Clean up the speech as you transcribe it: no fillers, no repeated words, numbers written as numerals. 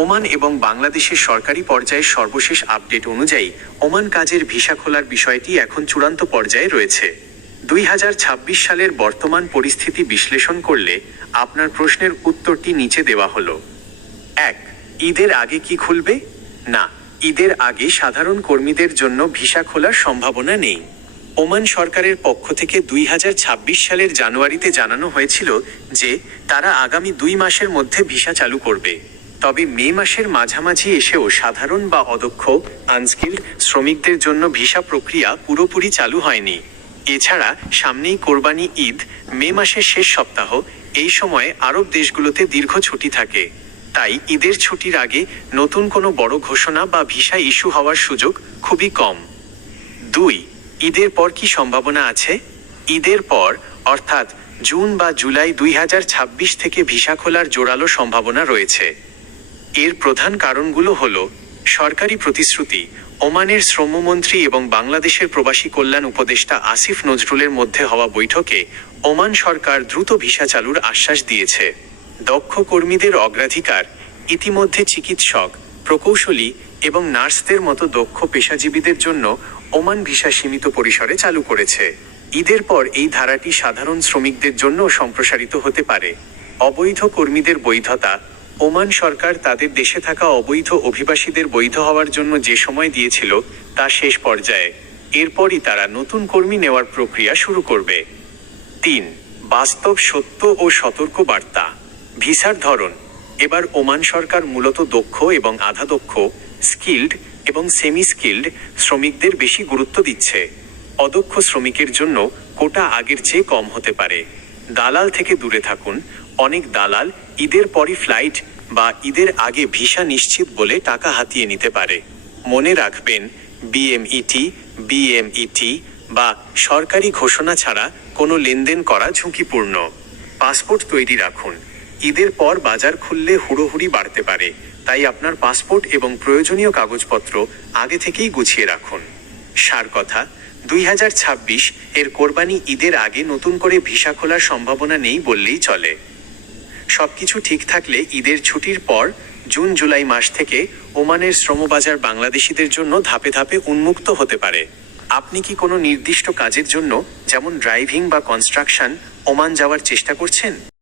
Oman এবং বাংলাদেশের সরকারি পর্যায়ের সর্বশেষ আপডেট অনুযায়ী ওমান কাজের ভিসা খোলার বিষয়টি এখন চূড়ান্ত পর্যায়ে রয়েছে। 2026 সালের বর্তমান পরিস্থিতি বিশ্লেষণ করলে আপনার প্রশ্নের উত্তরটি নিচে দেওয়া হলো। 1. ঈদের আগে কি খুলবে? না, ঈদের আগে সাধারণ কর্মীদের জন্য ভিসা খোলার সম্ভাবনা নেই। ওমান সরকারের পক্ষ থেকে 2026 সালের জানুয়ারিতে জানানো হয়েছিল যে তারা আগামী 2 মাসের মধ্যে ভিসা চালু করবে। তবে মে মাসের মাঝামাঝি এসেও সাধারণ বা অদক্ষ আনস্কিল্ড শ্রমিকদের জন্য ভিসা প্রক্রিয়া পুরোপুরি চালু হয়নি। এছাড়া সামনেই কোরবানি ঈদ, মে মাসের শেষ সপ্তাহ, এই সময়ে আরব দেশগুলোতে দীর্ঘ ছুটি থাকে। তাই ঈদের ছুটির আগে নতুন কোনো বড় ঘোষণা বা ভিসা ইস্যু হওয়ার সুযোগ খুবই কম। 2. ঈদের পর কি সম্ভাবনা আছে? ঈদের পর অর্থাৎ জুন বা জুলাই 2026 থেকে ভিসা খোলার জোরালো সম্ভাবনা রয়েছে। এর প্রধান কারণগুলো হলো সরকারি প্রতিশ্রুতি। ওমানের শ্রমমন্ত্রী এবং বাংলাদেশের প্রবাসী কল্যাণ উপদেষ্টা আসিফ নজরুলের মধ্যে হওয়া বৈঠকে ওমান সরকার দ্রুত ভিসা চালুর আশ্বাস দিয়েছে। দক্ষ কর্মীদের অগ্রাধিকার। ইতিমধ্যে চিকিৎসক, প্রকৌশলী এবং নার্সদের মতো দক্ষ পেশাজীবীদের জন্য ওমান ভিসা সীমিত পরিসরে চালু করেছে। ঈদের পর এই ধারাটি সাধারণ শ্রমিকদের জন্য সম্প্রসারিত হতে পারে। অবৈধ কর্মীদের বৈধতা। ওমান সরকার তাদের দেশে থাকা অবৈধ অভিবাসীদের বৈধ হওয়ার জন্য যে সময় দিয়েছিল তা শেষ পর্যায়ে। এরপরই তারা নতুন কর্মী নেওয়ার প্রক্রিয়া শুরু করবে। 3. বাস্তব সত্য ও সতর্ক বার্তা। ভিসার ধরন। এবার ওমান সরকার মূলত দক্ষ এবং আধা দক্ষ, স্কিল্ড এবং সেমি স্কিল্ড শ্রমিকদের বেশি গুরুত্ব দিচ্ছে। অদক্ষ শ্রমিকের জন্য কোটা আগের চেয়ে কম হতে পারে। দালাল থেকে দূরে থাকুন। অনেক দালাল ঈদের পরই ফ্লাইট বা ঈদের আগে ভিসা নিশ্চিত বলে টাকা হাতিয়ে নিতে পারে। মনে রাখবেন, বিএমইটি বা সরকারি ঘোষণা ছাড়া কোনো লেনদেন করা ঝুঁকিপূর্ণ। পাসপোর্ট তৈরি রাখুন। ঈদের পর বাজার খুললে হুড়োহুড়ি বাড়তে পারে, তাই আপনার পাসপোর্ট এবং প্রয়োজনীয় কাগজপত্র আগে থেকেই গুছিয়ে রাখুন। সার কথা, 2026 এর কোরবানি ঈদের আগে নতুন করে ভিসা খোলার সম্ভাবনা নেই বললেই চলে। সবকিছু ঠিক থাকলে ঈদের ছুটির পর জুন জুলাই মাস থেকে ওমানের শ্রমবাজার বাংলাদেশিদের জন্য ধাপে ধাপে উন্মুক্ত হতে পারে। আপনি কি কোনো নির্দিষ্ট কাজের জন্য, যেমন ড্রাইভিং বা কনস্ট্রাকশন, ওমান যাওয়ার চেষ্টা করছেন?